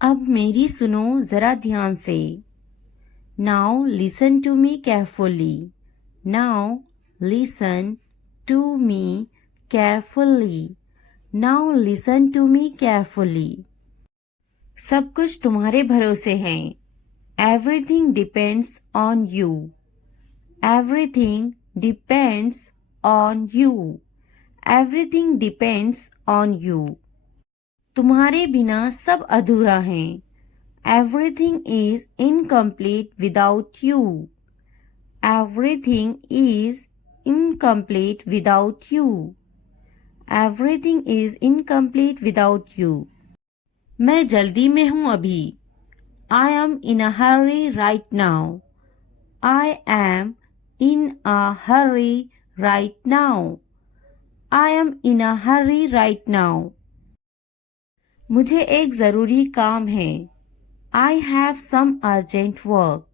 अब मेरी सुनो जरा ध्यान से। Now listen to me carefully. Now listen to me carefully. Now listen to me carefully. सब कुछ तुम्हारे भरोसे है। Everything depends on you. Everything depends on you. Everything depends on you. तुम्हारे बिना सब अधूरा है। Everything is incomplete without you. Everything is incomplete without you. Everything is incomplete without you. मैं जल्दी में हूँ अभी। I am in a hurry right now. I am in a hurry right now. I am in a hurry right now. मुझे एक जरूरी काम है। I have some urgent work.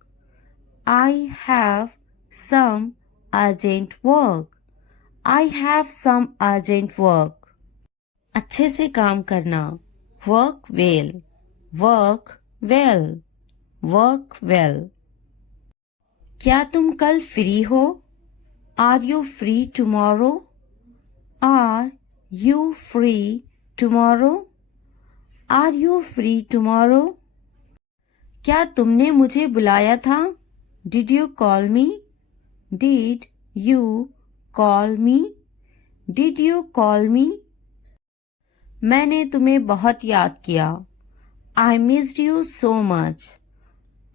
I have some urgent work. I have some urgent work. अच्छे से काम करना। Work well. Work well. Work well. क्या तुम कल फ्री हो? Are you free tomorrow? Are you free tomorrow? Are you free tomorrow? क्या तुमने मुझे बुलाया था? Did you call me? Did you call me? Did you call me? मैंने तुम्हें बहुत याद किया। I missed you so much.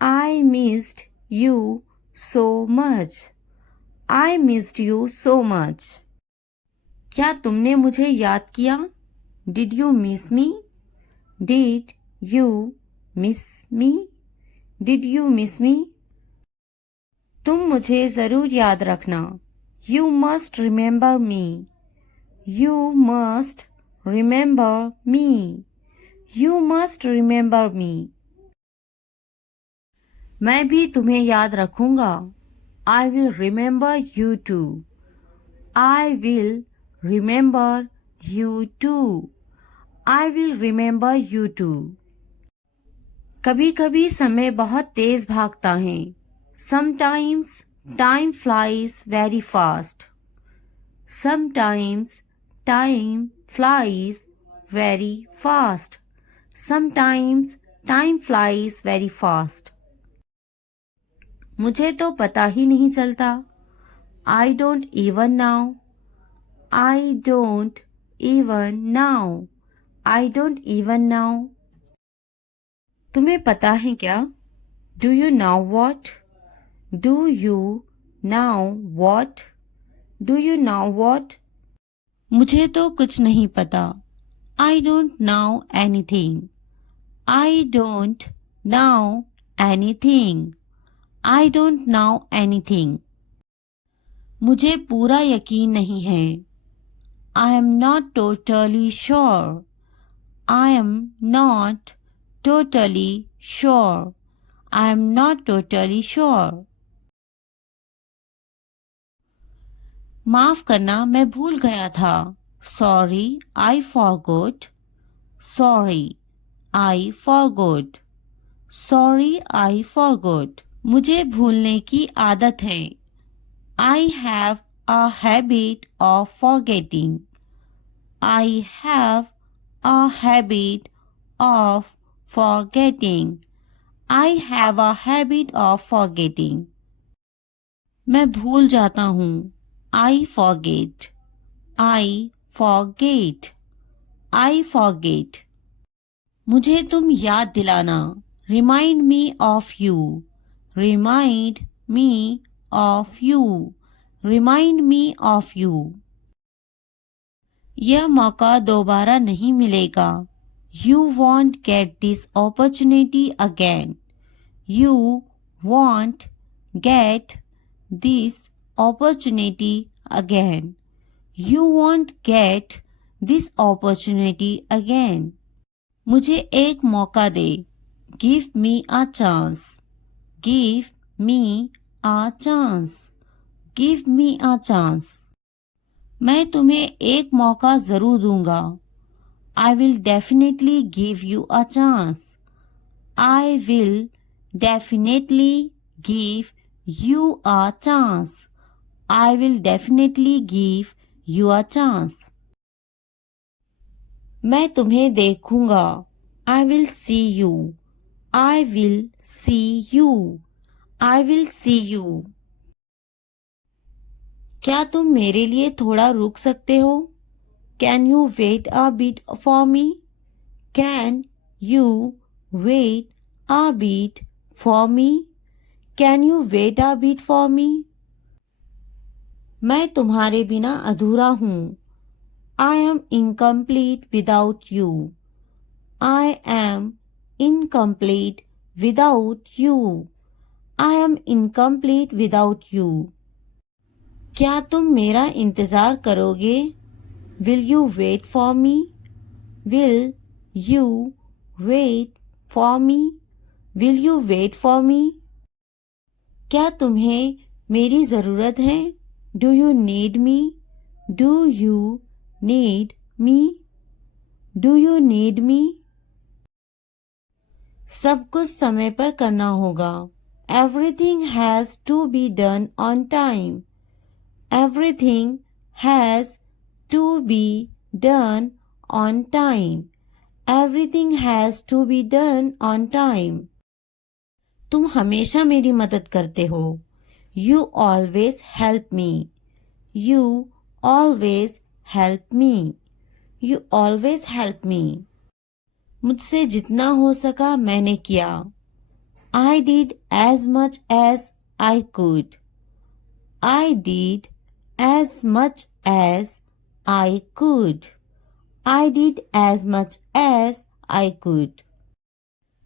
I missed you so much. I missed you so much. क्या तुमने मुझे याद किया? Did you miss me? Did you miss me? Did you miss me? तुम मुझे जरूर याद रखना। You must remember me. You must remember me. You must remember me. मैं भी तुम्हें याद रखूंगा। I will remember you too. I will remember you too. I will remember you too. कभी कभी समय बहुत तेज भागता है। Sometimes time flies very fast. Sometimes time flies very fast. Sometimes time flies very fast. मुझे तो पता ही नहीं चलता। I don't even know. I don't even know. I don't even know. तुम्हें पता है क्या? Do you know what? Do you know what? Do you know what? मुझे तो कुछ नहीं पता। I don't know anything. I don't know anything. I don't know anything. मुझे पूरा यकीन नहीं है। I am not totally sure. I am not totally sure. I am not totally sure. माफ करना मैं भूल गया था। Sorry, I forgot. Sorry, I forgot. Sorry, I forgot. मुझे भूलने की आदत है। I have a habit of forgetting. I have a habit of forgetting. I have a habit of forgetting. मैं भूल जाता हूँ। I forget. I forget. I forget. मुझे तुम याद दिलाना। Remind me of you. Remind me of you. Remind me of you. यह मौका दोबारा नहीं मिलेगा। You won't get this opportunity again. You won't get this opportunity again. You won't get this opportunity again. मुझे एक मौका दे। Give me a chance. Give me a chance. Give me a chance. मैं तुम्हें एक मौका जरूर दूंगा। I will definitely give you a chance. I will definitely give you a chance. I will definitely give you a chance. मैं तुम्हें देखूंगा. I will see you. I will see you. I will see you. क्या तुम मेरे लिए थोड़ा रुक सकते हो? Can you wait a bit for me? Can you wait a bit for me? Can you wait a bit for me? मैं तुम्हारे बिना अधूरा हूँ. I am incomplete without you. I am incomplete without you. I am incomplete without you. क्या तुम मेरा इंतज़ार करोगे? Will you wait for me? Will you wait for me? Will you wait for me? क्या तुम्हें मेरी ज़रूरत है? Do you need me? Do you need me? Do you need me? सब कुछ समय पर करना होगा. Everything has to be done on time. Everything has to be done on time. Everything has to be done on time. तुम हमेशा मेरी मदद करते हो. You always help me. You always help me. You always help me. मुझसे जितना हो सका मैंने किया. I did as much as I could. I did as much as I could. I did as much as I could.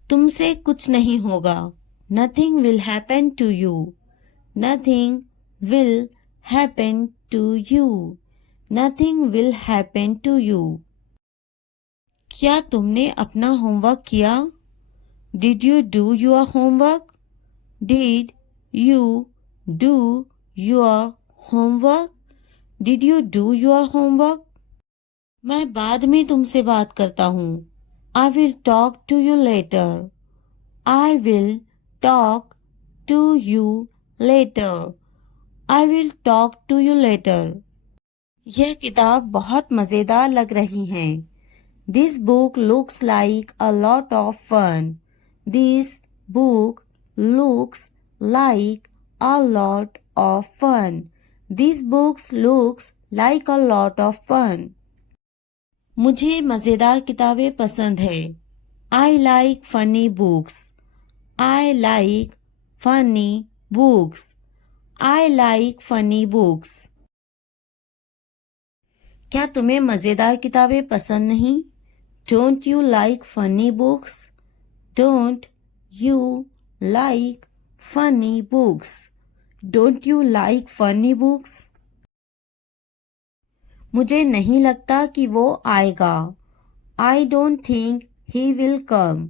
तुमसे कुछ नहीं होगा. Nothing will happen to you. Nothing will happen to you. Nothing will happen to you. क्या तुमने अपना homework किया? Did you do your homework? Did you do your homework? Did you do your homework? मैं बाद में तुमसे बात करता हूँ. I will talk to you later. I will talk to you later. I will talk to you later. यह किताब बहुत मज़ेदार लग रही है. This book looks like a lot of fun. This book looks like a lot of fun. This book looks like a lot of fun. मुझे मज़ेदार किताबें पसंद है. I like funny books. I like funny books. I like funny books. क्या तुम्हें मज़ेदार किताबें पसंद नहीं? Don't you like funny books? Don't you like funny books? Don't you like funny books? मुझे नहीं लगता कि वो आएगा. I don't think he will come.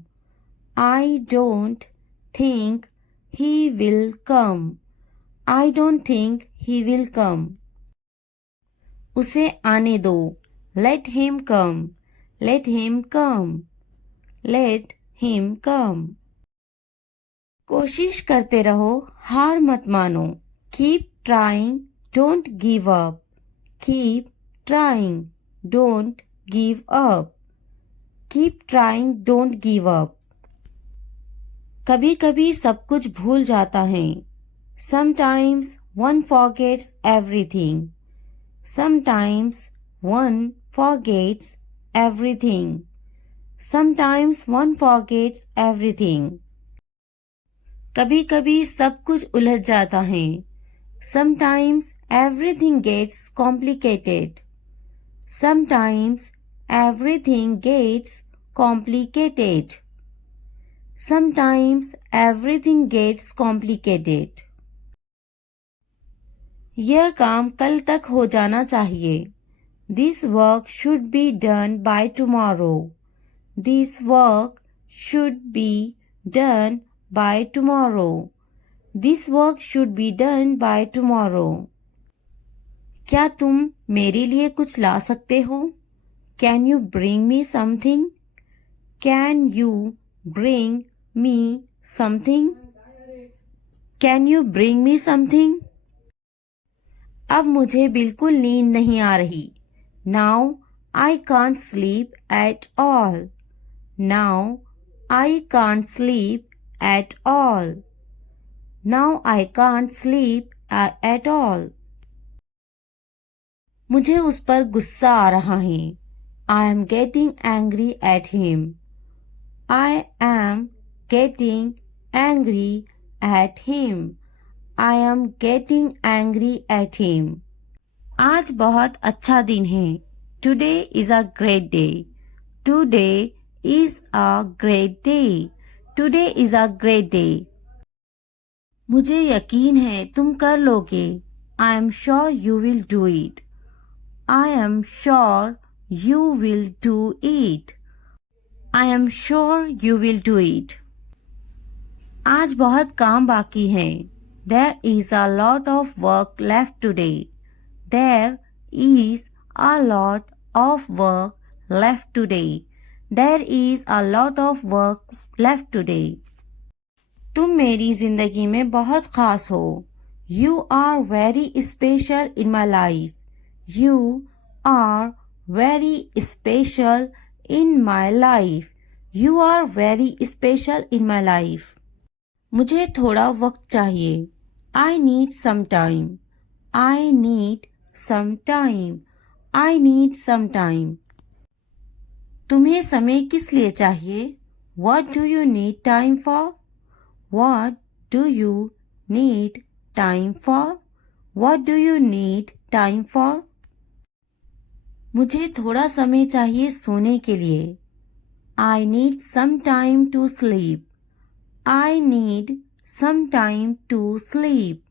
I don't think he will come. I don't think he will come. उसे आने दो. Let him come. Let him come. Let him come. कोशिश करते रहो, हार मत मानो. Keep trying. Don't give up. Keep trying. Don't give up. Keep trying. Don't give up. कभी कभी सब कुछ भूल जाता है. Sometimes one forgets everything. Sometimes one forgets everything. Sometimes one forgets everything. कभी कभी सब कुछ उलझ जाता है. Sometimes everything gets complicated. Sometimes everything gets complicated. Sometimes everything gets complicated. यह काम कल तक हो जाना चाहिए. This work should be done by tomorrow. This work should be done by tomorrow. This work should be done by tomorrow. क्या तुम मेरे लिए कुछ ला सकते हो? Can you bring me something? Can you bring me something? Can you bring me something? अब मुझे बिल्कुल नींद नहीं आ रही. Now I can't sleep at all. Now I can't sleep at all. Now I can't sleep at all. मुझे उस पर गुस्सा आ रहा है. I am getting angry at him. I am getting angry at him. I am getting angry at him. आज बहुत अच्छा दिन है. Today is a great day. Today is a great day. Today is a great day. मुझे यकीन है तुम कर लोगे. I am sure you will do it. I am sure you will do it. I am sure you will do it. आज बहुत काम बाकी है. There is a lot of work left today. There is a lot of work left today. There is a lot of work left today. तुम मेरी जिंदगी में बहुत खास हो. You are very special in my life. You are very special in my life. You are very special in my life. मुझे थोड़ा वक्त चाहिए. I need some time. I need some time. I need some time. तुम्हें समय किस लिए चाहिए? What do you need time for? What do you need time for? What do you need time for? मुझे थोड़ा समय चाहिए सोने के लिए. I need some time to sleep. I need some time to sleep.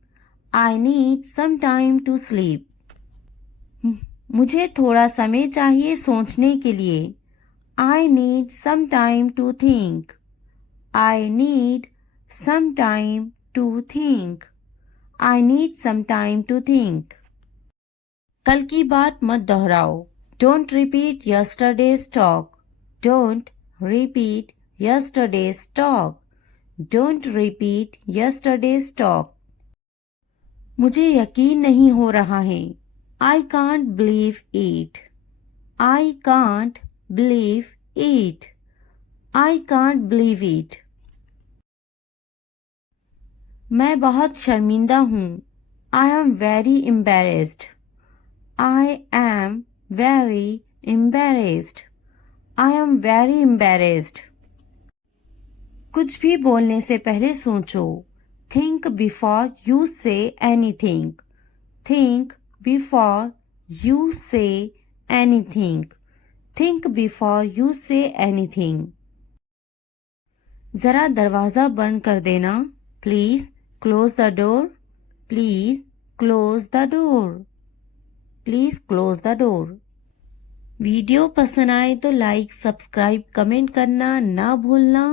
I need some time to sleep. मुझे थोड़ा समय चाहिए सोचने के लिए. I need some time to think. I need some time to think. I need some time to think. कल की बात मत दोहराओ. Don't repeat yesterday's talk. Don't repeat yesterday's talk. Don't repeat yesterday's talk. मुझे यकीन नहीं हो रहा है. I can't believe it. I can't believe it. I can't believe it. मैं बहुत शर्मिंदा हूँ. I am very embarrassed. I am very embarrassed. I am very embarrassed. कुछ भी बोलने से पहले सोचो. Think before you say anything. Think before you say anything. Think before you say anything. जरा दरवाज़ा बंद कर देना. Please close the door. Please close the door. Please close the door. Video पसंद आए तो लाइक, सब्सक्राइब, कमेंट करना ना भूलना.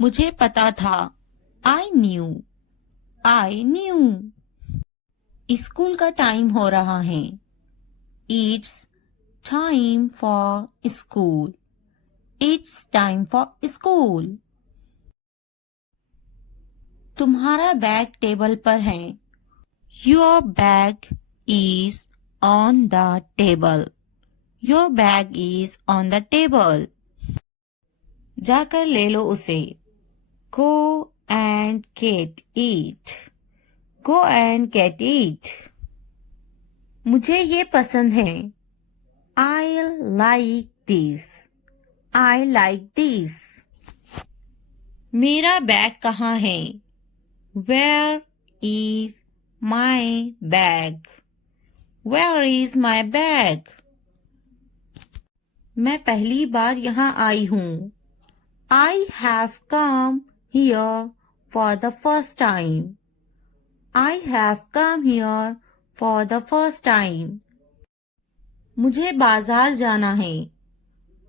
मुझे पता था. I knew. I knew. School का टाइम हो रहा है. It's time for school. It's time for school. तुम्हारा बैग टेबल पर है. Your bag is on the table. Your bag is on the table. जाकर ले लो उसे. Go and get it. Go and get it. मुझे ये पसंद है. I like this. I like this. मेरा बैग कहाँ है? Where is my bag? Where is my bag? मैं पहली बार यहाँ आई हूँ. I have come here for the first time. I have come here for the first time. मुझे बाजार जाना है.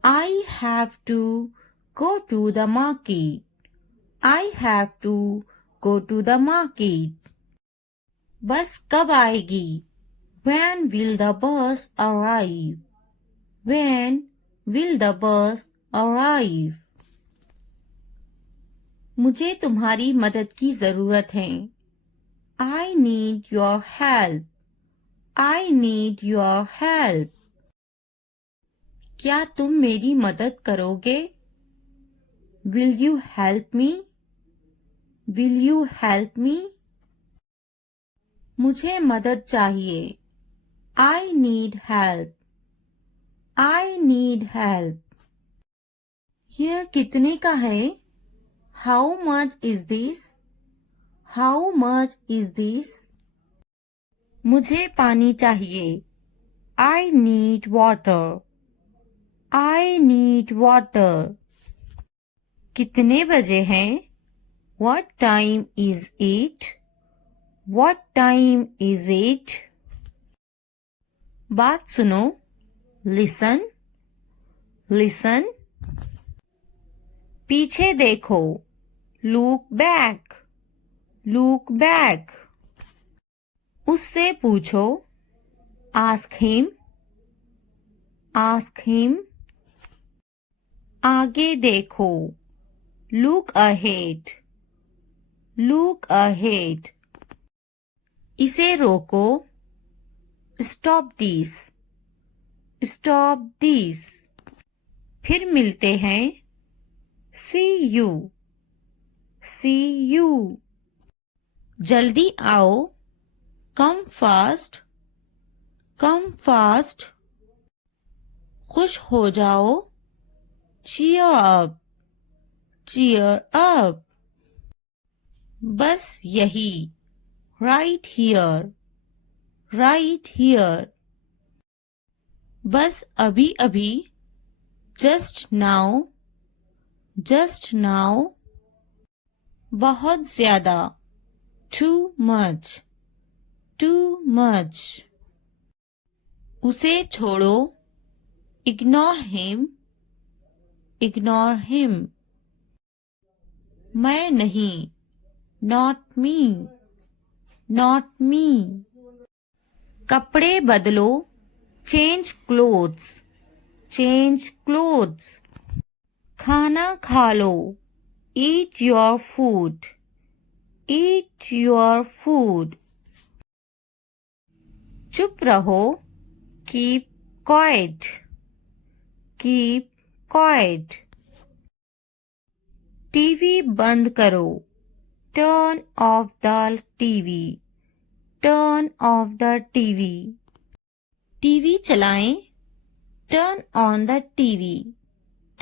I have to go to the market. I have to go to the market. बस कब आएगी? When will the bus arrive? When will the bus arrive? मुझे तुम्हारी मदद की जरूरत है। I need your help. I need your help. क्या तुम मेरी मदद करोगे? Will you help me? Will you help me? मुझे मदद चाहिए। I need help. I need help. यह कितने का है? How much is this? How much is this? मुझे पानी चाहिए। I need water. I need water. कितने बजे हैं? What time is it? What time is it? बात सुनो। Listen. Listen. पीछे देखो। Look back. Look back. उससे पूछो। Ask him. Ask him. आगे देखो। Look ahead. Look ahead. इसे रोको। Stop this. Stop this. फिर मिलते हैं। See you. See you. जल्दी आओ। Come fast. Come fast. खुश हो जाओ। Cheer up. Cheer up. बस यही। Right here. Right here. बस अभी अभी। Just now. Just now. बहुत ज्यादा। Too much. Too much. उसे छोड़ो। Ignore him. Ignore him. मैं नहीं। Not me. Not me. कपड़े बदलो। Change clothes. Change clothes. खाना खा लो। Eat your food. Eat your food. चुप रहो। Keep quiet. Keep quiet. TV बंद करो। Turn off the TV. Turn off the TV. TV चलाएं। Turn on the TV.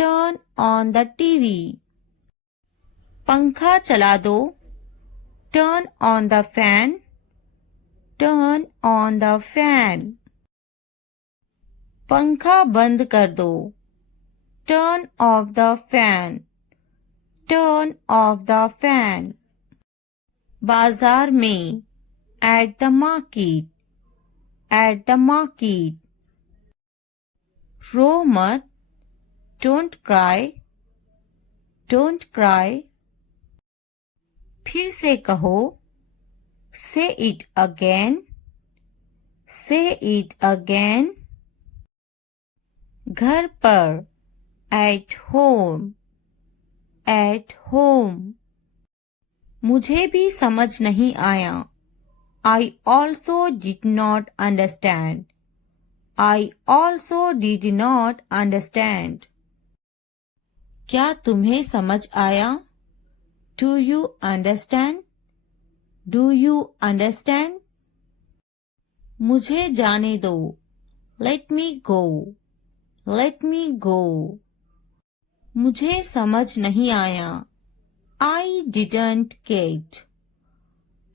Turn on the TV. पंखा चला दो। Turn on the fan. Turn on the fan. पंखा बंद कर दो। Turn off the fan. Turn off the fan. बाजार में। At the market. At the market. रो मत। Don't cry. Don't cry. फिर से कहो। Say it again. Say it again. घर पर। At home. At home. मुझे भी समझ नहीं आया। I also did not understand. I also did not understand. क्या तुम्हें समझ आया? Do you understand? Do you understand? मुझे जाने दो। Let me go. Let me go. मुझे समझ नहीं आया। I didn't get.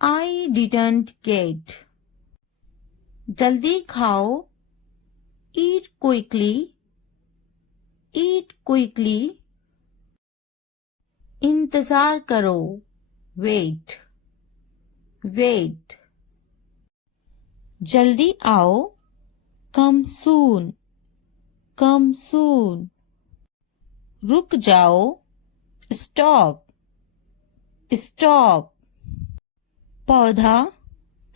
I didn't get. जल्दी खाओ। Eat quickly. Eat quickly. इंतजार करो। Wait. Wait. जल्दी आओ। Come soon. Come soon. रुक जाओ। Stop. Stop. पौधा।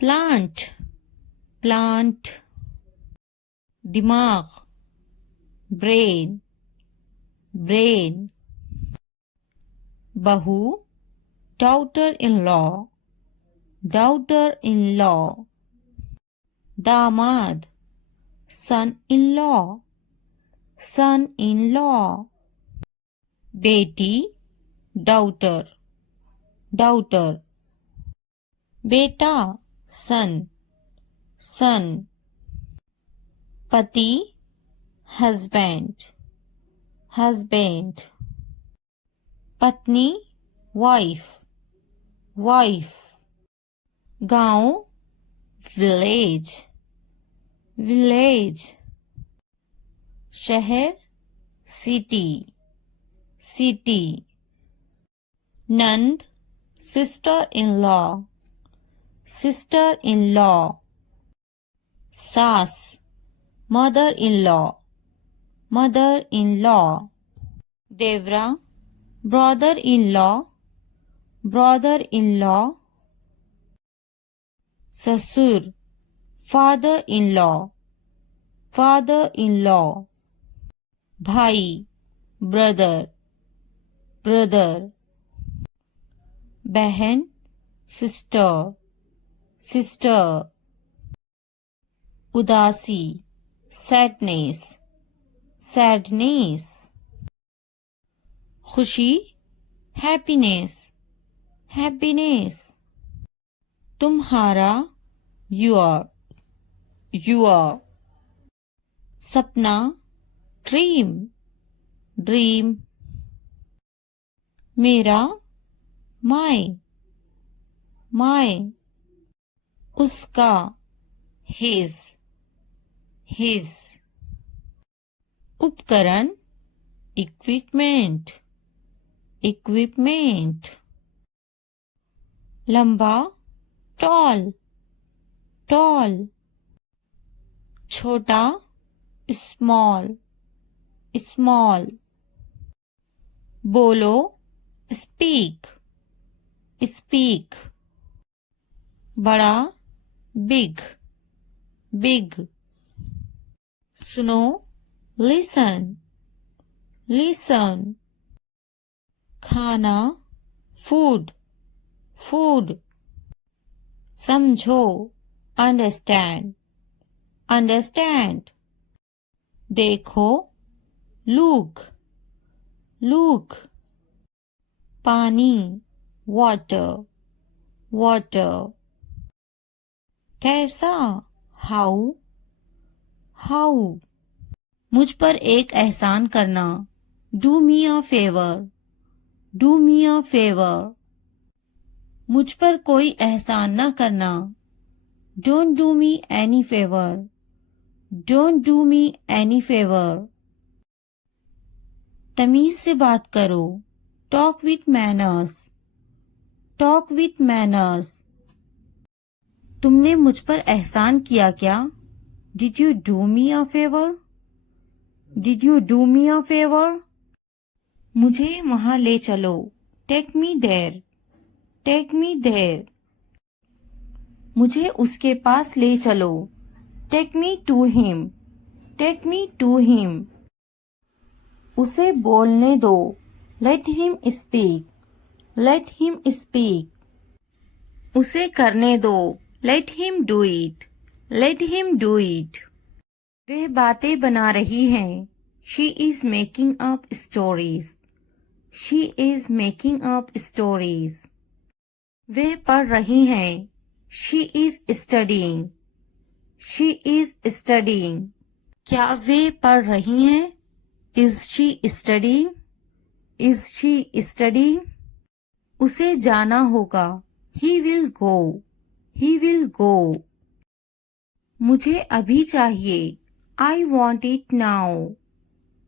Plant. Plant. दिमाग। Brain. Brain. बहू। daughter-in-law, daughter-in-law, दामाद, son-in-law, son-in-law, बेटी, daughter, daughter, बेटा, son, son, पति, husband, husband, पत्नी, wife, wife, गांव, village, village, शहर, city, city, नंद, sister-in-law, sister-in-law, सास, mother-in-law, mother-in-law, देवरा, brother-in-law, brother-in-law, ससुर, father-in-law, father-in-law, भाई, brother, brother, बहन, sister, sister, उदासी, sadness, sadness, खुशी, happiness, happiness, तुम्हारा, your, your, सपना, dream, dream, मेरा, my, my, उसका, his, his, उपकरण, equipment, equipment, लंबा, tall, tall, छोटा, small, small, बोलो, speak, speak, बड़ा, big, big, सुनो, listen, listen, खाना, food, food, समझो, understand, understand, देखो, look, look, पानी, water, water, कैसा, how, how, मुझ पर एक एहसान करना, do me a favor, do me a favor, मुझ पर कोई एहसान न करना, don't do me any favor, don't do me any favor, तमीज से बात करो, talk with manners, talk with manners, तुमने मुझ पर एहसान किया क्या? Did you do me a favor? Did you do me a favor? मुझे वहां ले चलो, take me there, take me there, मुझे उसके पास ले चलो, take me to him, take me to him, उसे बोलने दो, let him speak, let him speak, उसे करने दो, let him do it, let him do it, वह बातें बना रही हैं, she is making up stories, she is making up stories, वह पढ़ रही हैं, she is studying, she is studying, क्या वे पढ़ रही हैं? Is she studying? Is she studying? उसे जाना होगा, he will go, he will go, मुझे अभी चाहिए, I want it now,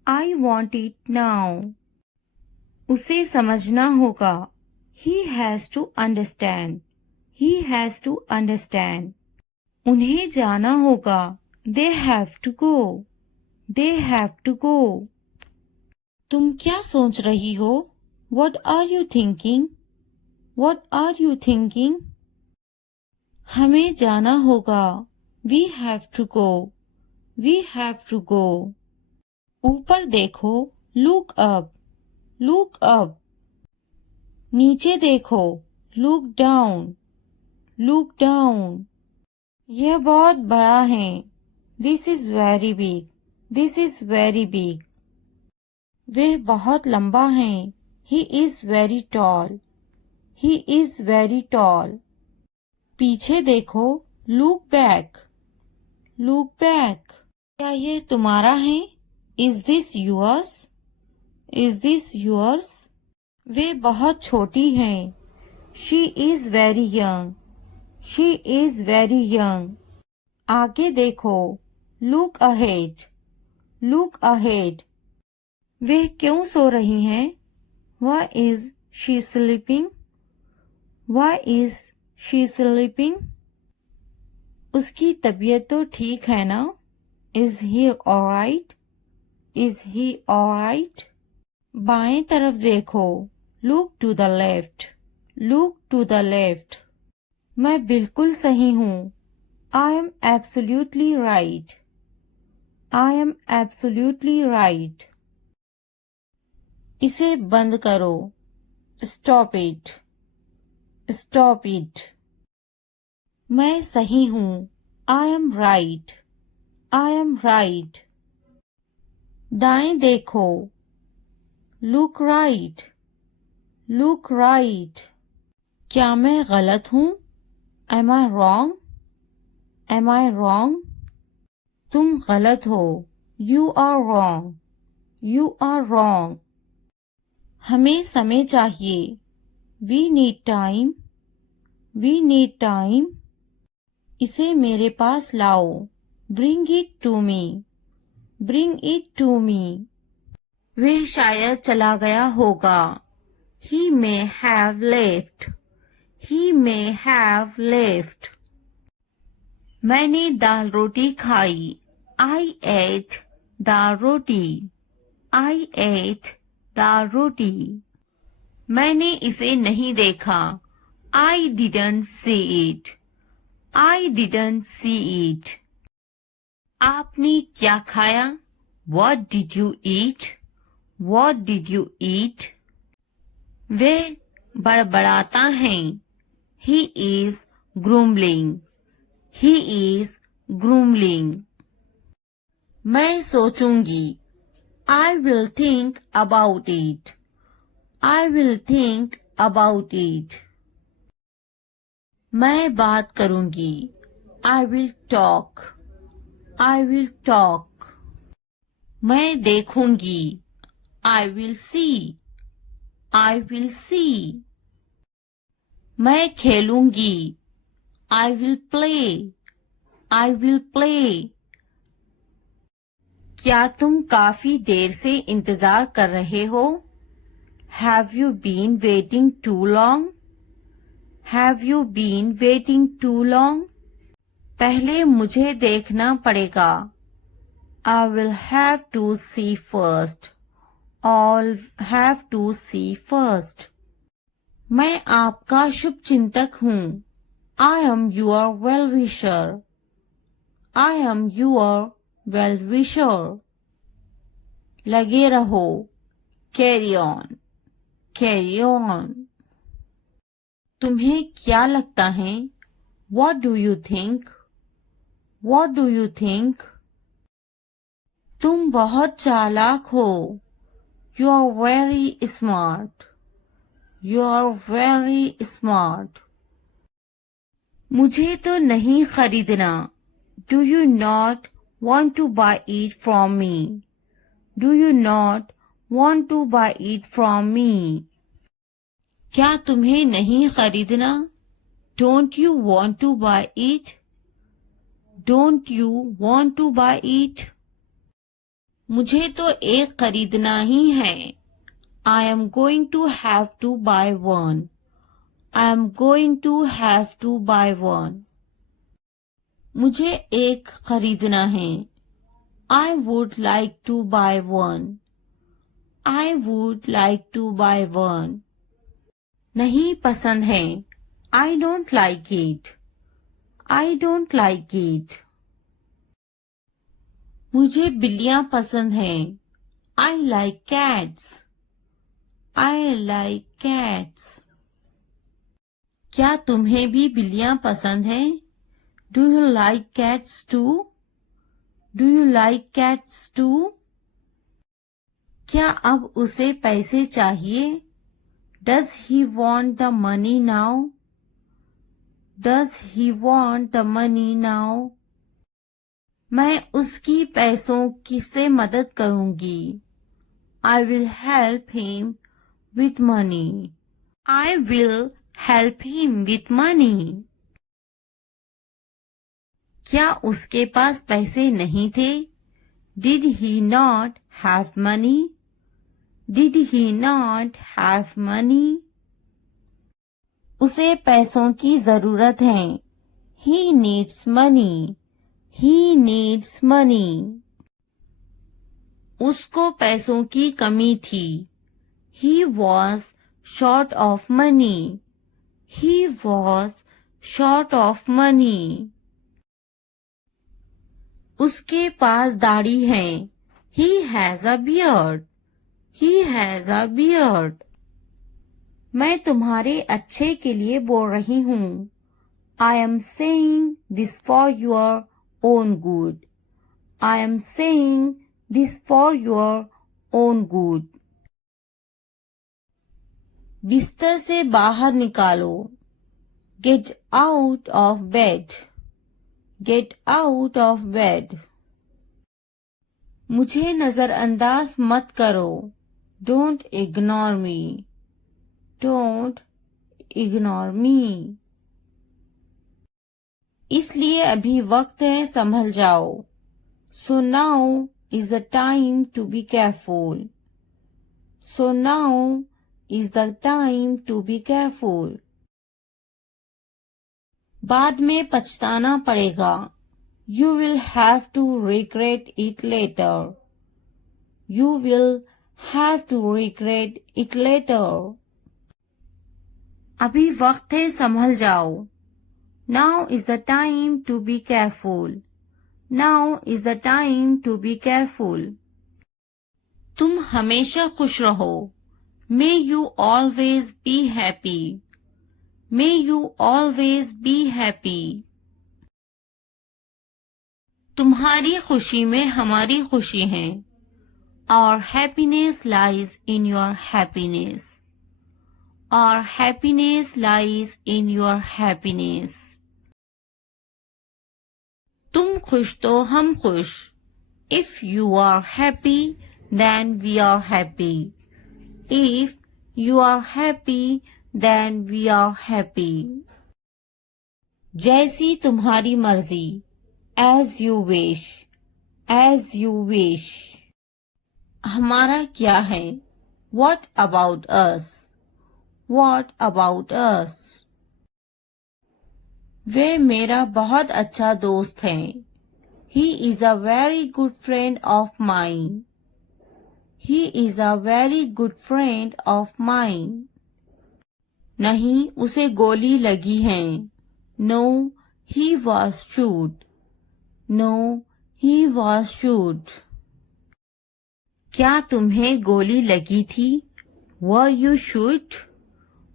I want it now, उसे समझना होगा, he has to understand, he has to understand, उन्हें जाना होगा, they have to go, they have to go, तुम क्या सोच रही हो? What are you thinking? What are you thinking? हमें जाना होगा, we have to go, we have to go, ऊपर देखो, look up, look up, नीचे देखो, लुक डाउन, लुक डाउन। यह बहुत बड़ा है, this is very big, this is very big. वह बहुत लंबा है, he is very tall, he is very tall. पीछे देखो, लुक बैक, लुक बैक। क्या ये तुम्हारा है? Is this yours? Is this yours? वे बहुत छोटी हैं, she is very young, she is very young. आगे देखो, लुक अहेड, लुक अहेड। वे क्यों सो रही हैं? Why is she sleeping? Why is she sleeping? उसकी तबीयत तो ठीक है ना? Is he alright? Is he alright? बाएं तरफ देखो, Look to the left, look to the left। मैं बिल्कुल सही हूँ, I am absolutely right, I am absolutely right। इसे बंद करो, Stop it, stop it। मैं सही हूँ, I am right, I am right। दाएं देखो, Look right, look right। क्या मैं गलत हूँ? Am I wrong? Am I wrong? तुम गलत हो, You are wrong, You are wrong। हमें समय चाहिए, We need time, We need time। इसे मेरे पास लाओ, Bring it to me, Bring it to me। वह शायद चला गया होगा, He may have left, He may have left। मैंने दाल रोटी खाई, I ate dal roti, I ate दाल रोटी। मैंने इसे नहीं देखा, I didn't see it, I didn't see it। आपने क्या खाया? What did you eat? What did you eat? वह बड़बड़ाता है, He is grumbling, He is grumbling। मैं सोचूंगी, I will think about it, I will think about it। मैं बात करूंगी, I will talk, I will talk। मैं देखूंगी, I will see, I will see। मैं खेलूंगी, I will play, I will play। क्या तुम काफी देर से इंतजार कर रहे हो? Have you been waiting too long? Have you been waiting too long? पहले मुझे देखना पड़ेगा, I will have to see first, I'll have to see first। मैं आपका शुभ चिंतक हूँ, I am your well-wisher, I am your well-wisher। लगे रहो, carry on, carry on। तुम्हें क्या लगता है? What do you think? What do you think? तुम बहुत चालाक हो, You are very smart, You are very smart। मुझे तो नहीं खरीदना, Do you not want to buy it from me? Do you not want to buy it from me? क्या तुम्हें नहीं खरीदना? Don't you want to buy it? Don't you want to buy it? मुझे तो एक खरीदना ही है, I am going to have to buy one, I am going to have to buy one। मुझे एक खरीदना है, I would like to buy one, I would like to buy one। नहीं पसंद है, I don't like it, I don't like it। मुझे बिल्लियां पसंद हैं, I like cats, I like cats। क्या तुम्हें भी बिल्लियां पसंद हैं? Do you like cats too? Do you like cats too? क्या अब उसे पैसे चाहिए? Does he want the money now? Does he want the money now? मैं उसकी पैसों की से मदद करूंगी। I will help him with money. I will help him with money. क्या उसके पास पैसे नहीं थे? Did he not have money? Did he not have money? उसे पैसों की जरूरत है। He needs money. He needs money. उसको पैसों की कमी थी। He was short of money. He was short of money. उसके पास दाढ़ी है। He has a beard. He has a beard. मैं तुम्हारे अच्छे के लिए बोल रही हूँ। I am saying this for your own good. I am saying this for your own good. बिस्तर से बाहर निकालो। Get out of bed. Get out of bed. मुझे नजरअंदाज मत करो। Don't ignore me. Don't ignore me. इसलिए अभी वक्त है संभल जाओ। So now is the time to be careful. So now is the time to be careful. बाद में पछताना पड़ेगा। You will have to regret it later. You will have to regret it later. अभी वक्त है संभल जाओ। Now is the time to be careful. Now is the time to be careful. तुम हमेशा खुश रहो। May you always be happy. May you always be happy. तुम्हारी खुशी में हमारी खुशी है। Our happiness lies in your happiness. Our happiness lies in your happiness. तुम खुश तो हम खुश। If you are happy, then we are happy. If you are happy, then we are happy. जैसी तुम्हारी मर्जी। As you wish. As you wish. हमारा क्या है? What about us? What about us? वे मेरा बहुत अच्छा दोस्त है। He is a very good friend of mine. He is a very good friend of mine. नहीं, उसे गोली लगी है। No, he was shot. No, he was shot. क्या तुम्हें गोली लगी थी? Were you shot?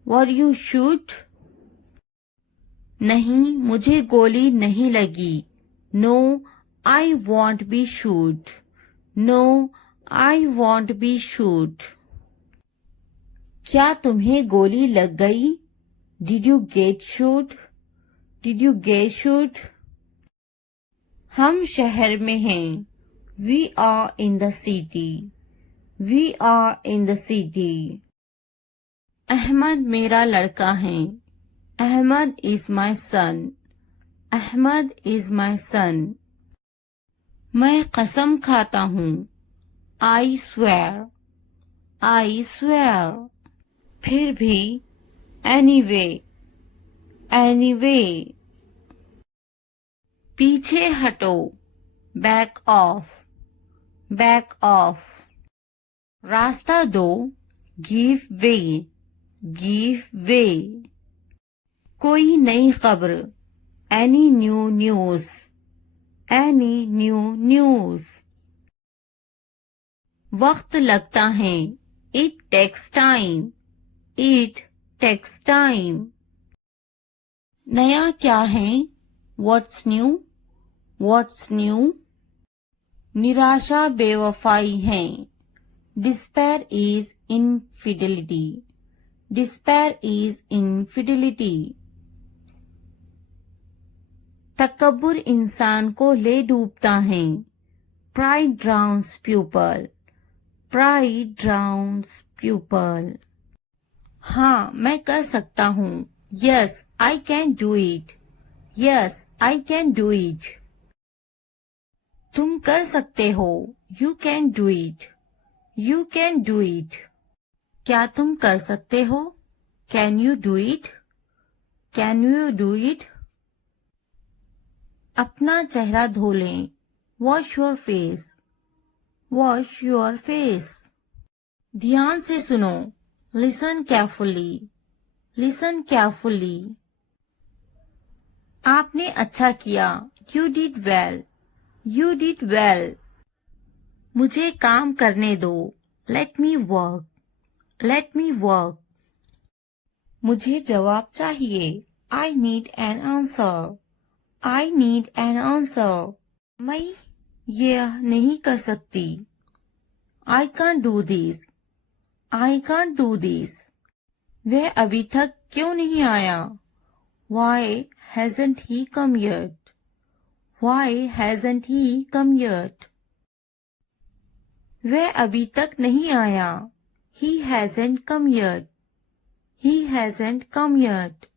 Were you shot? नहीं, मुझे गोली नहीं लगी। No, I won't be shot. No, I won't be shot. क्या तुम्हें गोली लग गई? Did you get shot? Did you get shot? हम शहर में हैं। We are in the city. We are in the city. Ahmad मेरा लड़का है। Ahmad is my son. Ahmad is my son. मैं कसम खाता हूँ। I swear. I swear. फिर भी anyway. Anyway. पीछे हटो। Back off. Back off. रास्ता दो। Give way. Give way. कोई नई खबर। Any new news. Any new news. वक्त लगता है। It takes time. It takes time. नया क्या है? What's new? What's new? निराशा बेवफाई है. Despair is infidelity. Despair is infidelity. तकब्बुर इंसान को ले डूबता है. Pride drowns pupil. Pride drowns pupil. हाँ, मैं कर सकता हूँ. Yes, I can do it. Yes, I can do it. तुम कर सकते हो. You can do it. You can do it. क्या तुम कर सकते हो? Can you do it? Can you do it? अपना चेहरा धो लें. Wash your face. Wash your face. ध्यान से सुनो. Listen carefully. Listen carefully. आपने अच्छा किया. You did well. You did well. मुझे काम करने दो. Let me work. Let me work. मुझे जवाब चाहिए. I need an answer. I need an answer. मैं यह नहीं कर सकती. I can't do this. I can't do this. वह अभी तक क्यों नहीं आया? Why hasn't he come yet? Why hasn't he come yet? वह अभी तक नहीं आया. He hasn't come yet. He hasn't come yet.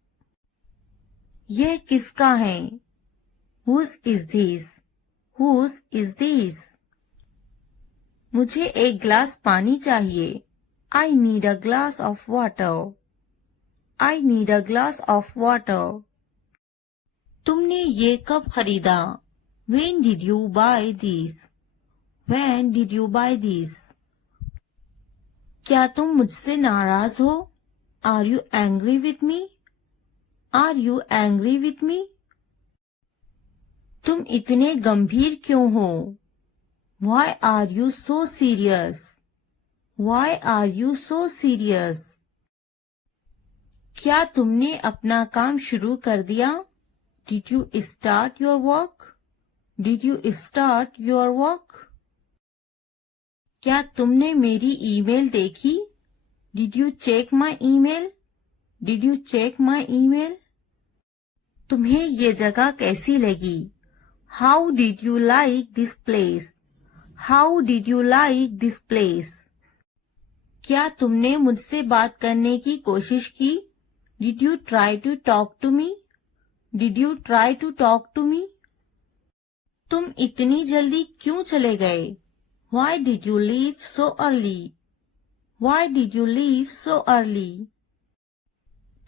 यह किसका है? Whose is this? Whose is this? मुझे एक गिलास पानी चाहिए. I need a glass of water. I need a glass of water. तुमने ये कब खरीदा? When did you buy this? When did you buy this? क्या तुम मुझसे नाराज हो? Are you angry with me? Are you angry with me? तुम इतने गंभीर क्यों हो? Why are you so serious? Why are you so serious? क्या तुमने अपना काम शुरू कर दिया? Did you start your work? Did you start your work? क्या तुमने मेरी ईमेल देखी? Did you check my email? Did you check my email? तुम्हें ये जगह कैसी लगी? How did you like this place? How did you like this place? क्या तुमने मुझसे बात करने की कोशिश की? Did you try to talk to me? Did you try to talk to me? तुम इतनी जल्दी क्यों चले गए? Why did you leave so early? Why did you leave so early?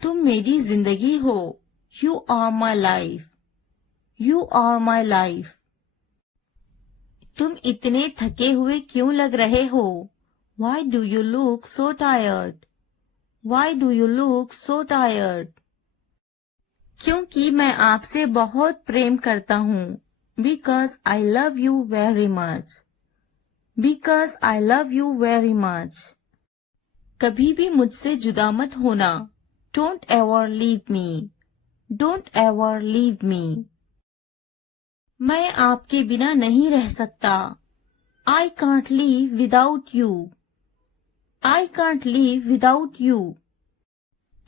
तुम मेरी जिंदगी हो. You are my life. You are my life. तुम इतने थके हुए क्यों लग रहे हो? Why do you look so tired? Why do you look so tired? क्योंकि मैं आपसे बहुत प्रेम करता हूँ. Because I love you very much. Because I love you very much. कभी भी मुझसे जुदा मत होना. Don't ever leave me. Don't ever leave me. मैं आपके बिना नहीं रह सकता. I can't live without you. I can't live without you.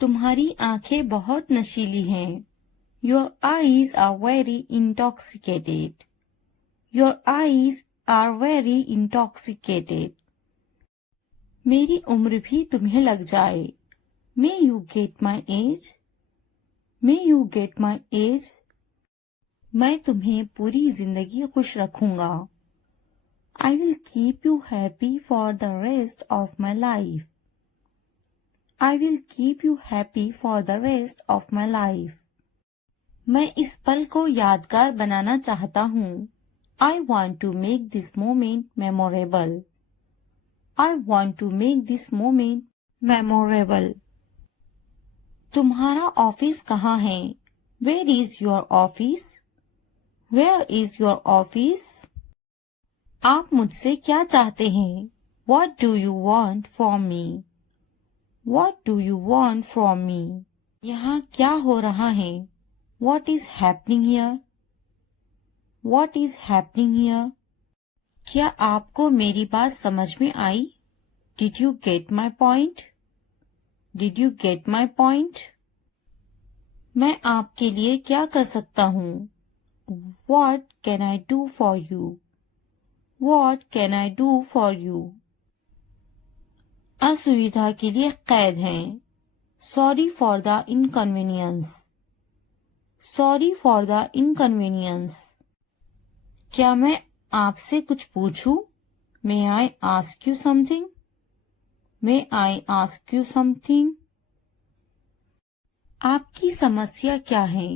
तुम्हारी आंखें बहुत नशीली हैं. Your eyes are very intoxicated. Your eyes are very intoxicated. मेरी उम्र भी तुम्हें लग जाए. May you get my age? May you get my age? मैं तुम्हें पूरी जिंदगी खुश रखूंगा. I will keep you happy for the rest of my life. I will keep you happy for the rest of my life. मैं इस पल को यादगार बनाना चाहता हूँ. I want to make this moment memorable. I want to make this moment memorable. तुम्हारा office कहाँ है? Where is your office? Where is your office? आप मुझसे क्या चाहते हैं? What do you want from me? What do you want from me? यहाँ क्या हो रहा है? What is happening here? What is happening here? क्या आपको मेरी बात समझ में आई? Did you get my point? Did you get my point? मैं आपके लिए क्या कर सकता हूँ? What can I do for you? What can I do for you? असुविधा के लिए कैद हैं. Sorry for the inconvenience. Sorry for the inconvenience. क्या मैं आपसे कुछ पूछूं? May I ask you something? May I ask you something? आपकी समस्या क्या है?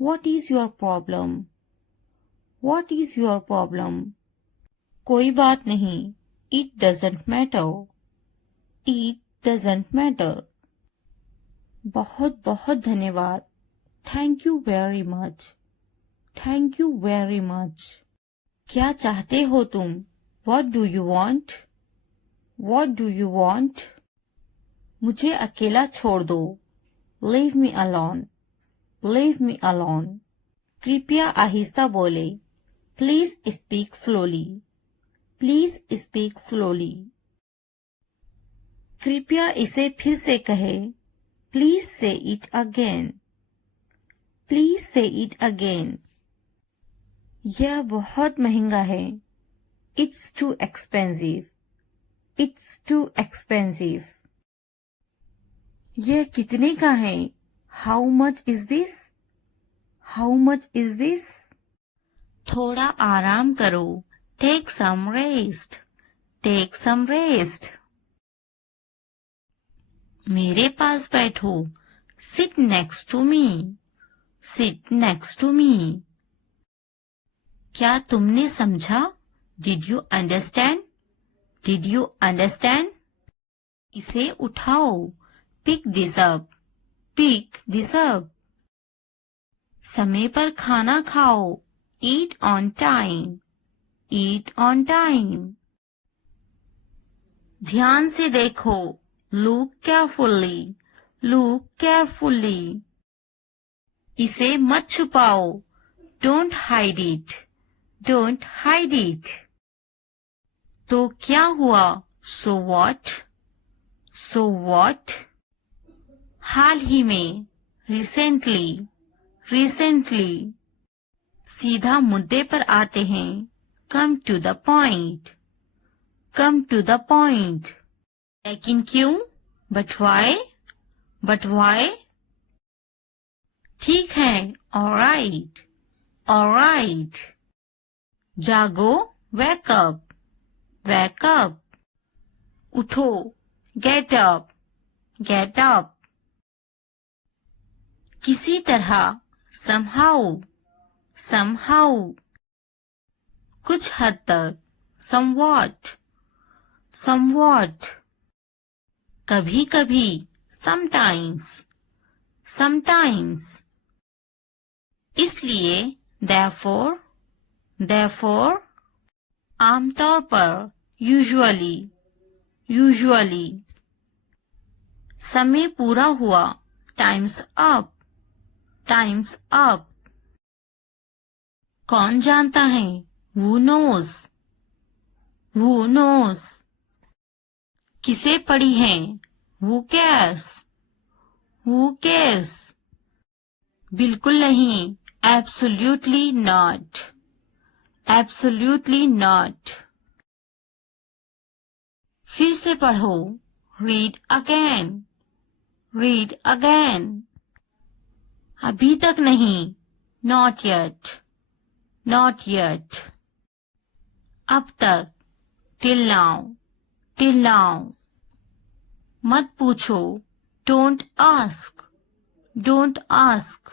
What is your problem? What is your problem? कोई बात नहीं. It doesn't matter. It doesn't matter. बहुत बहुत धन्यवाद. Thank you very much. Thank you very much. क्या चाहते हो तुम? What do you want? What do you want? मुझे अकेला छोड़ दो. Leave me alone. Leave me alone. कृपया आहिस्ता बोले. Please speak slowly. Please speak slowly. कृपया इसे फिर से कहे. Please say it again. Please say it again. यह बहुत महंगा है. It's too expensive. It's too expensive. यह कितने का है? How much is this? How much is this? थोड़ा आराम करो. Take some rest. Take some rest. मेरे पास बैठो. Sit next to me. Sit next to me. क्या तुमने समझा? Did you understand? Did you understand? इसे उठाओ. Pick this up. Pick this up. समय पर खाना खाओ. Eat on time. Eat on time. ध्यान से देखो. Look carefully. Look carefully. इसे मत छुपाओ. Don't hide it. Don't hide it. तो क्या हुआ? So what? So what? हाल ही में. Recently. Recently. सीधा मुद्दे पर आते हैं. Come to the point. Come to the point. लेकिन क्यों? But why? But why? ठीक है. All right. All right. जागो. Wake up. Wake up. उठो. Get up. Get up. किसी तरह. Somehow. Somehow. कुछ हद तक. Somewhat. Somewhat. कभी कभी. Sometimes. Sometimes. इसलिए. Therefore. Therefore. आमतौर पर. Usually. Usually. समय पूरा हुआ. Time's up. Time's up. कौन जानता है? Who knows? Who knows? किसे पड़ी है? Who cares? Who cares? बिल्कुल नहीं. Absolutely not. Absolutely not. फिर से पढ़ो. Read again. Read again. अभी तक नहीं. Not yet. Not yet. अब तक. Till now. Till now. मत पूछो. Don't ask. Don't ask.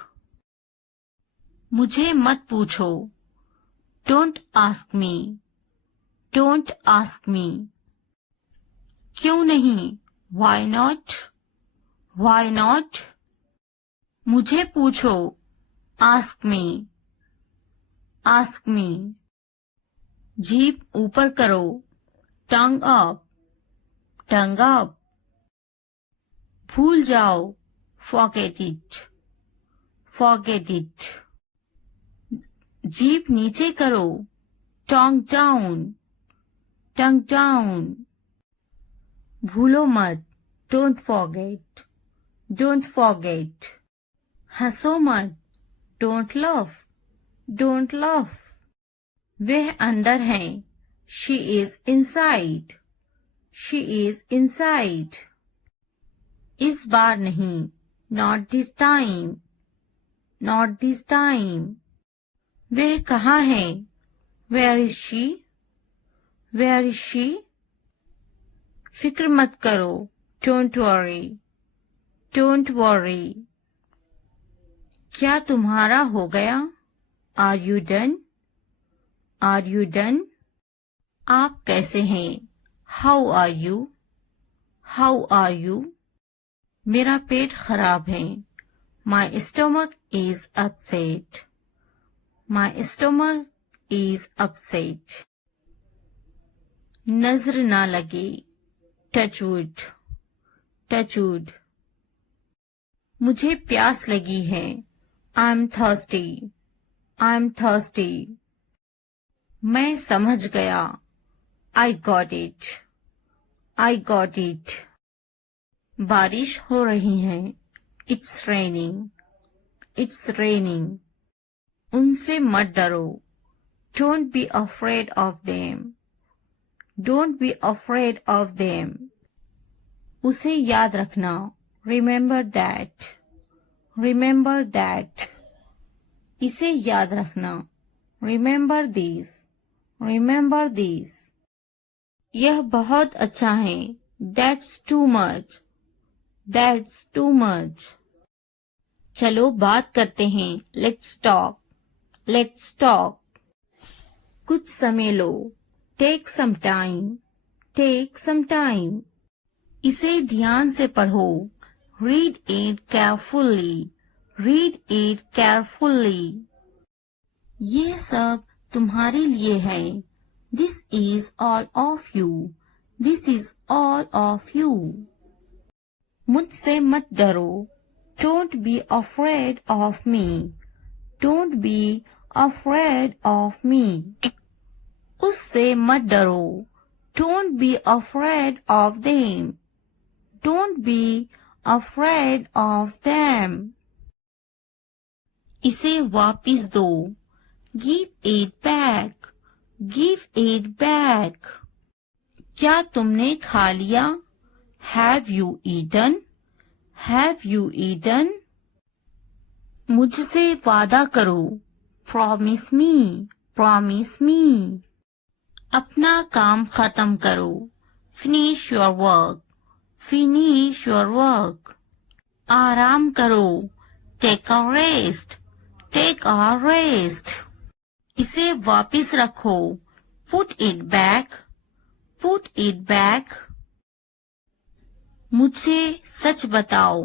मुझे मत पूछो. Don't ask me. Don't ask me. क्यों नहीं? Why not? Why not? मुझे पूछो. Ask me. Ask me. जीभ ऊपर करो. Tongue up. Tongue up. भूल जाओ. Forget it. forget it. जीभ नीचे करो, tongue down, tongue down. भूलो मत, don't forget, don't forget. हंसो मत, don't laugh, don't laugh. वह अंदर है, she is inside, she is inside. इस बार नहीं, not this time, not this time. वह कहाँ है, where is she, where is she. फिक्र मत करो, don't worry, don't worry. क्या तुम्हारा हो गया, are you done, are you done. आप कैसे हैं, how are you, how are you. मेरा पेट खराब है, my stomach is upset, my stomach is upset. नजर ना लगे, touch wood, touch wood. मुझे प्यास लगी है, I'm thirsty, I'm thirsty. मैं समझ गया, I got it, I got it. बारिश हो रही है, it's raining, it's raining. उनसे मत डरो, don't be afraid of them, don't be afraid of them. उसे याद रखना, remember that, remember that. इसे याद रखना, remember this, remember this. यह बहुत अच्छा है, that's too much, that's too much. चलो बात करते हैं, let's talk, let's talk. कुछ समय लो, take some time, take some time. इसे ध्यान से पढ़ो, read it carefully, read it carefully. ये सब तुम्हारे लिए है, this is all of you, this is all of you. मुझसे मत डरो, don't be afraid of me, don't be afraid of me. उससे मत डरो, don't be afraid of them, don't be afraid of them. इसे वापिस दो, give it back, give it back. क्या तुमने खा लिया, have you eaten, have you eaten. मुझसे वादा करो, promise me, promise me. अपना काम खत्म करो, finish your work, finish your work. आराम करो, take a rest, take a rest. इसे वापिस रखो, put it back, put it back. मुझे सच बताओ,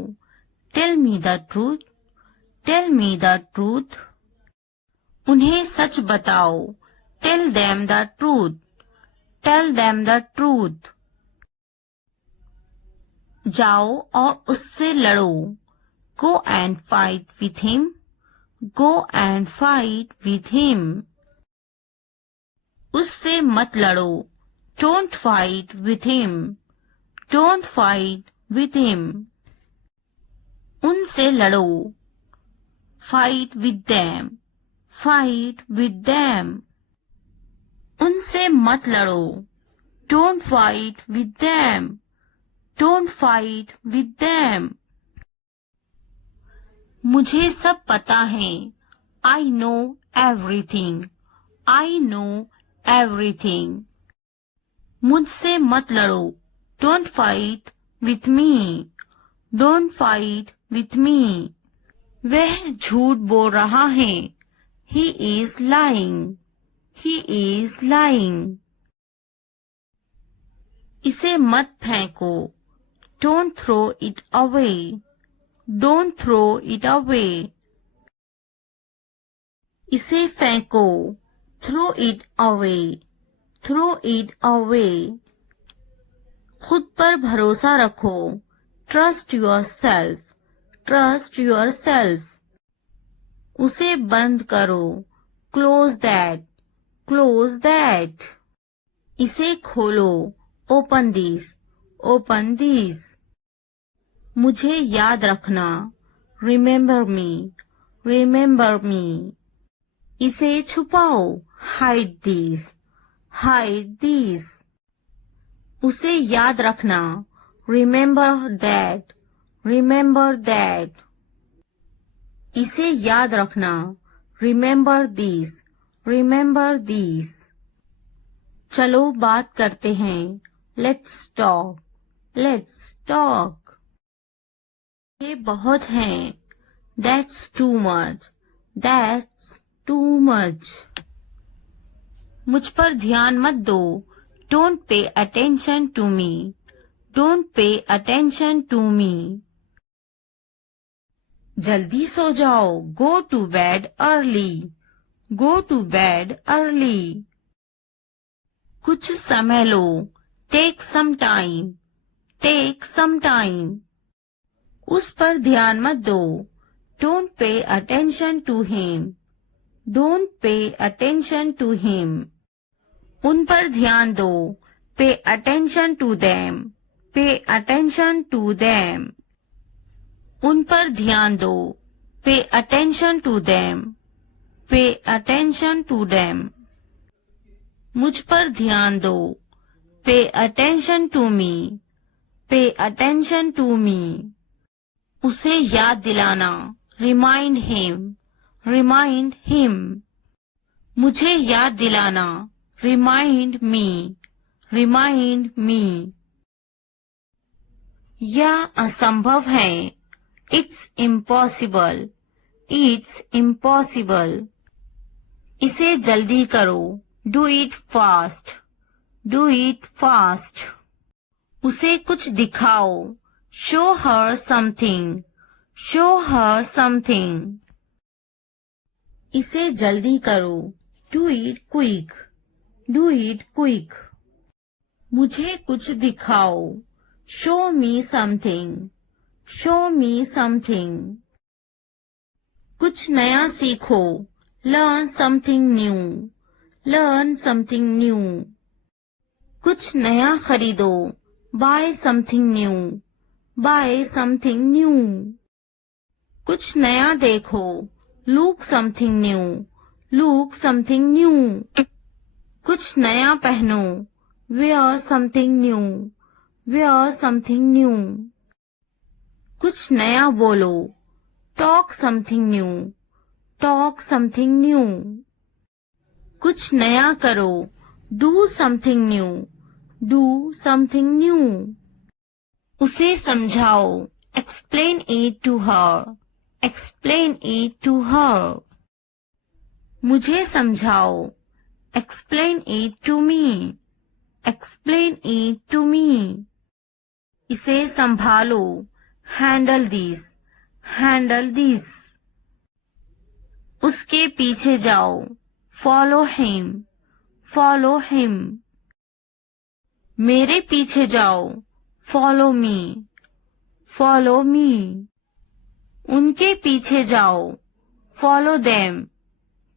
tell me the truth, tell me the truth. उन्हें सच बताओ, tell them the truth, tell them the truth. जाओ और उससे लड़ो, go and fight with him, go and fight with him. उससे मत लड़ो, don't fight with him, don't fight with him. उनसे लड़ो, fight with them, fight with them. उनसे मत लड़ो, don't fight with them, don't fight with them. मुझे सब पता है, I know everything, I know everything. मुझसे मत लड़ो, don't fight with me, don't fight with me. वह झूठ बोल रहा है, he is lying, he is lying. इसे मत फेंको, don't throw it away, don't throw it away. इसे फेंको, throw it away, throw it away. खुद पर भरोसा रखो, trust yourself, trust yourself. उसे बंद करो, क्लोज दैट, क्लोज दैट। इसे खोलो, ओपन दिस, ओपन दिस। मुझे याद रखना, रिमेम्बर मी, रिमेम्बर मी। इसे छुपाओ, हाइड दिस, हाइड दिस। उसे याद रखना, रिमेम्बर दैट, रिमेम्बर दैट। इसे याद रखना, रिमेम्बर दिस, रिमेम्बर दिस। चलो बात करते हैं, लेट्स टॉक, लेट्स टॉक। ये बहुत हैं, that's too much, that's too much. मुझ पर ध्यान मत दो, don't pay attention to me, don't pay attention to me. जल्दी सो जाओ, go to bed early, go to bed early. कुछ समय लो, take some time, take some time. उस पर ध्यान मत दो, don't pay attention to him, don't pay attention to him. उन पर ध्यान दो, pay attention to them, pay attention to them. उन पर ध्यान दो, pay attention to them, pay attention to them. मुझ पर ध्यान दो, पे अटेंशन टू मी, पे अटेंशन टू मी। उसे याद दिलाना, रिमाइंड हिम, रिमाइंड हिम। मुझे याद दिलाना, रिमाइंड मी, रिमाइंड मी। यह असंभव है, इट्स इम्पॉसिबल, इट्स इम्पॉसिबल। इसे जल्दी करो, do it fast, do it fast. उसे कुछ दिखाओ, show her something, show her something. इसे जल्दी करो, do it quick, do it quick. मुझे कुछ दिखाओ, show me something, show me something. कुछ नया सीखो, learn something new, learn something new. कुछ नया खरीदो, buy something new, buy something new. कुछ नया देखो, look something new, look something new. कुछ नया पहनो, wear something new, where something new. कुछ नया बोलो, talk something new, talk something new. कुछ नया करो, do something new, do something new. उसे समझाओ, explain it to her, explain it to her. मुझे समझाओ, explain it to me, explain it to me. इसे संभालो, हैंडल दिस, हैंडल दिस। उसके पीछे जाओ, फॉलो हिम, फॉलो हिम। मेरे पीछे जाओ, फॉलो मी, फॉलो मी। उनके पीछे जाओ, फॉलो देम,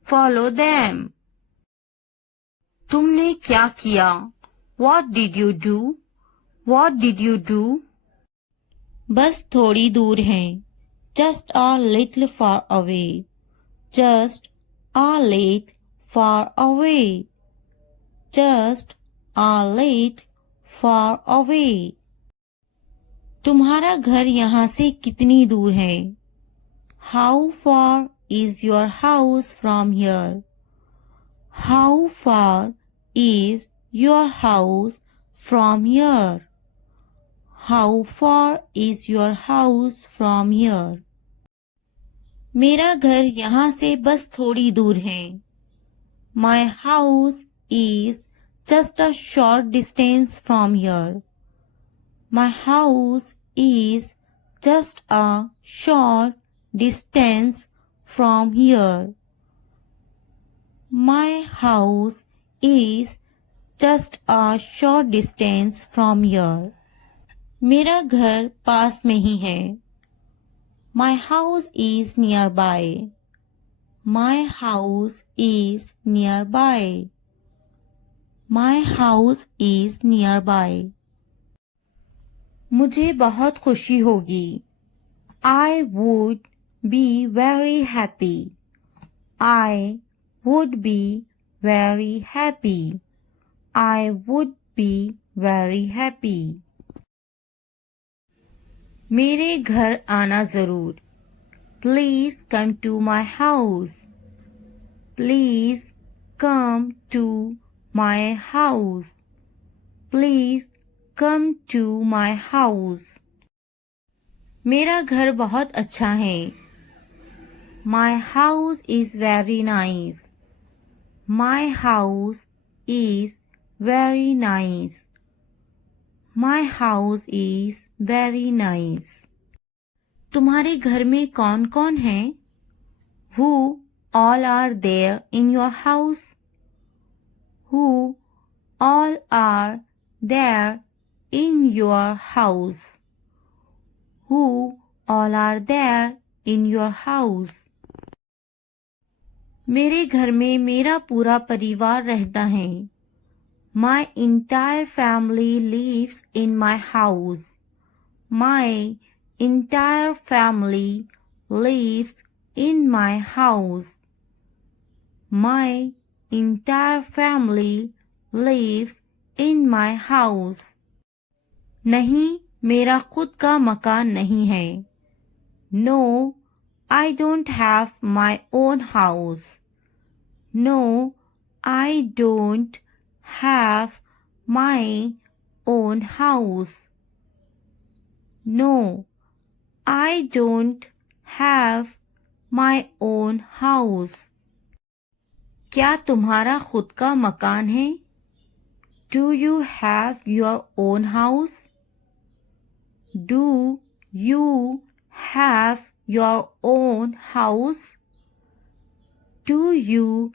फॉलो देम। तुमने क्या किया, what did you do, what did you do. बस थोड़ी दूर है, just a little far away, just a little far away, just a little far away. तुम्हारा घर यहाँ से कितनी दूर है, how far is your house from here, how far is your house from here, how far is your house from here. मेरा घर यहाँ से बस थोड़ी दूर है, my house is just a short distance from here, my house is just a short distance from here, my house is just a short distance from here. मेरा घर पास में ही है, my house is near by, My house is nearby. My house is nearby. मुझे बहुत खुशी होगी. I would be very happy. I would be very happy. I would be very happy. मेरे घर आना जरूर. Please come to my house. Please come to my house. Please come to my house. मेरा घर बहुत अच्छा है. My house is very nice. My house is very nice. My house is very nice. तुम्हारे घर में कौन कौन है? Who all are there in your house? Who all are there in your house? Who all are there in your house? मेरे घर में मेरा पूरा परिवार रहता है. My entire family lives in my house. My entire family lives in my house. My entire family lives in my house. नहीं, मेरा खुद का मकान नहीं है. No, I don't have my own house. No, I don't have my own house. No, I don't have my own house. क्या तुम्हारा खुद का मकान है? Do you have your own house? Do you have your own house? Do you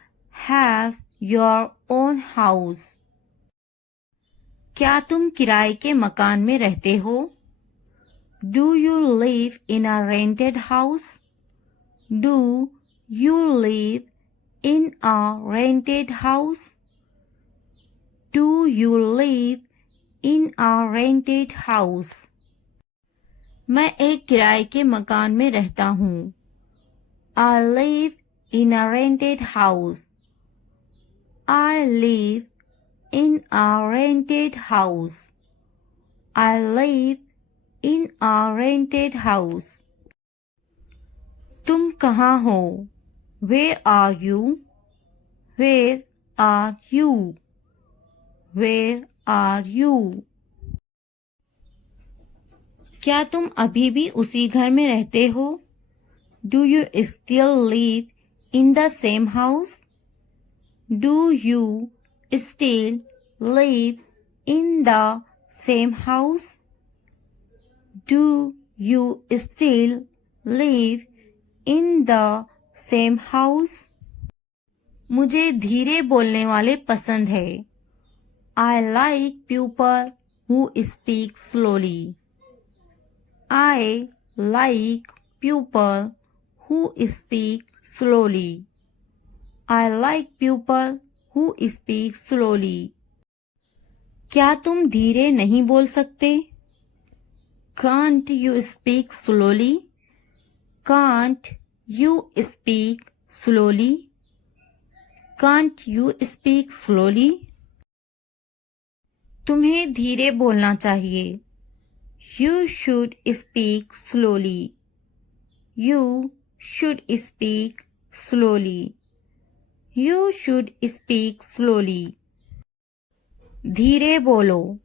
have your own house? क्या तुम किराए के मकान में रहते हो? Do you live in a rented house? Do you live in a rented house? Do you live in a rented house? मैं एक किराए के मकान में रहता हूँ. I live in a rented house. I live in a rented house. I live in a rented house. तुम कहाँ हो? Where are you? Where are you? Where are you? क्या तुम अभी भी उसी घर में रहते हो? Do you still live in the same house? Do you still live in the same house? Do you still live in the same house? मुझे धीरे बोलने वाले पसंद है. I like people who speak slowly. I like people who speak slowly. I like people who speak slowly. क्या तुम धीरे नहीं बोल सकते? Can't you speak slowly? Can't you speak slowly? Can't you speak slowly? तुम्हें धीरे बोलना चाहिए. You should speak slowly. You should speak slowly. You should speak slowly. धीरे बोलो.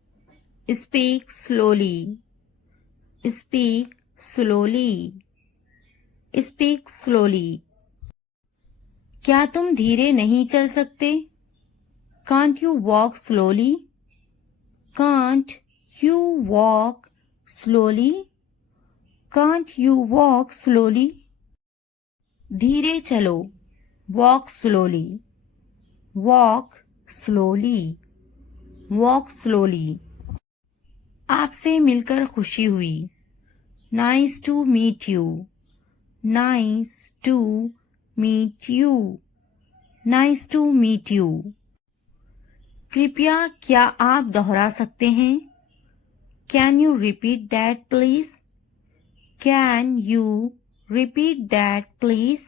Speak slowly. Speak slowly. Speak slowly. क्या तुम धीरे नहीं चल सकते? Can't you walk slowly? Can't you walk slowly? Can't you walk slowly? धीरे चलो. Walk slowly. Walk slowly. Walk slowly. आपसे मिलकर खुशी हुई. Nice to meet you. Nice to meet you. Nice to meet you. कृपया क्या आप दोहरा सकते हैं? Can you repeat that please? Can you repeat that please?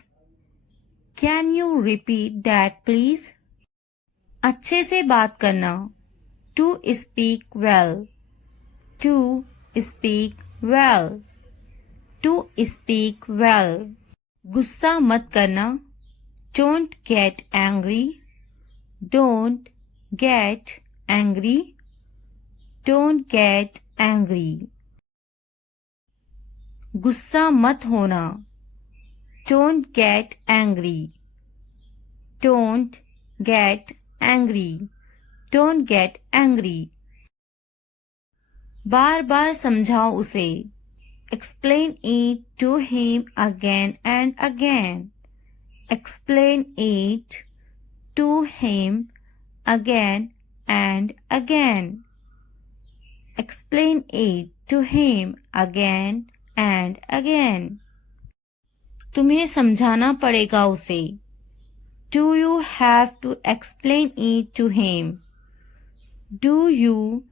Can you repeat that please? अच्छे से बात करना. To speak well. To speak well. To speak well. गुस्सा मत करना. Don't get angry. Don't get angry. Don't get angry. गुस्सा मत होना. Don't get angry. Don't get angry. Don't get angry. बार बार समझाओ उसे. Explain it to him again and again. Explain it to him again and again. Explain it to him again and again. तुम्हें समझाना पड़ेगा उसे. Do you have to explain it to him? Do you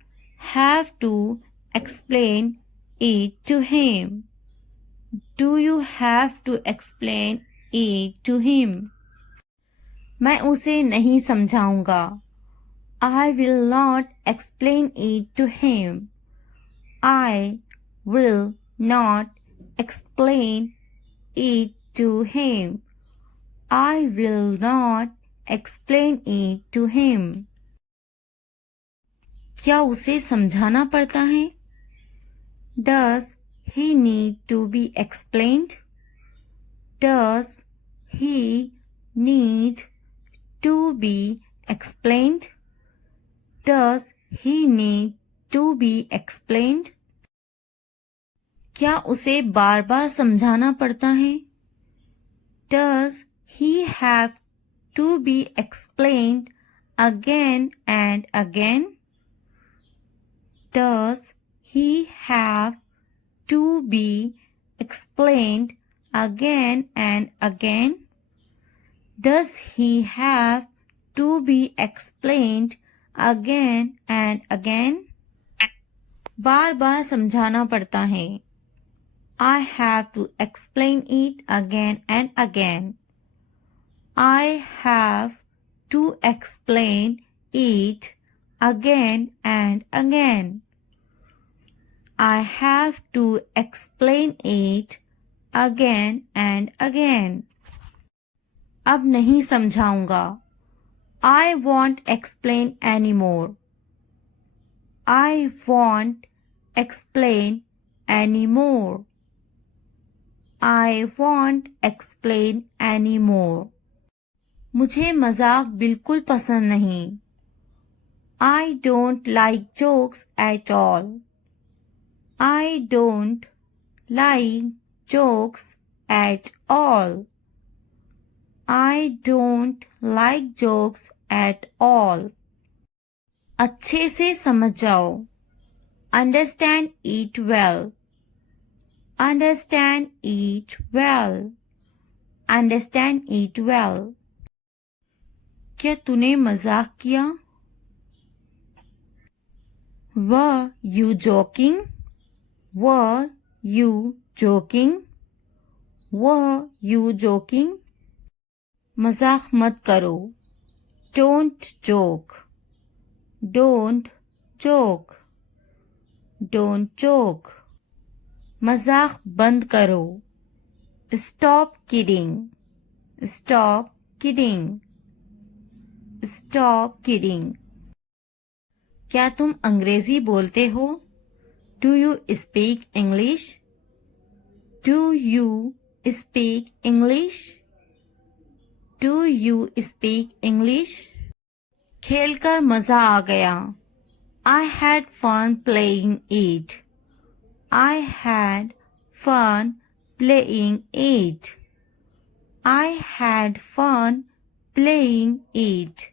have to explain it to him? Do you have to explain it to him? मैं उसे नहीं समझाऊंगा. I will not explain it to him. I will not explain it to him. I will not explain it to him. क्या उसे समझाना पड़ता है? Does he need to be explained? Does he need to be explained? Does he need to be explained? क्या उसे बार बार समझाना पड़ता है? Does he have to be explained again and again? Does he have to be explained again and again? Does he have to be explained again and again? बार बार समझाना पड़ता है. I have to explain it again and again. I have to explain it again and again. I have to explain it again and again. अब नहीं समझाऊंगा. I won't explain anymore. I won't explain anymore. I won't explain anymore. मुझे मजाक बिल्कुल पसंद नहीं. I don't like jokes at all. I don't like jokes at all. I don't like jokes at all. अच्छे से समझ जाओ. Understand it well. Understand it well. Understand it well. क्या तूने मजाक किया? Were you joking? Were you joking? Were you joking? मजाक मत करो. Don't joke. Don't joke. Don't joke. मजाक बंद करो. Stop kidding. Stop kidding. Stop kidding. क्या तुम अंग्रेजी बोलते हो? Do you speak English? Do you speak English? Do you speak English? खेलकर मजा आ गया. I had fun playing it. I had fun playing it. I had fun playing it.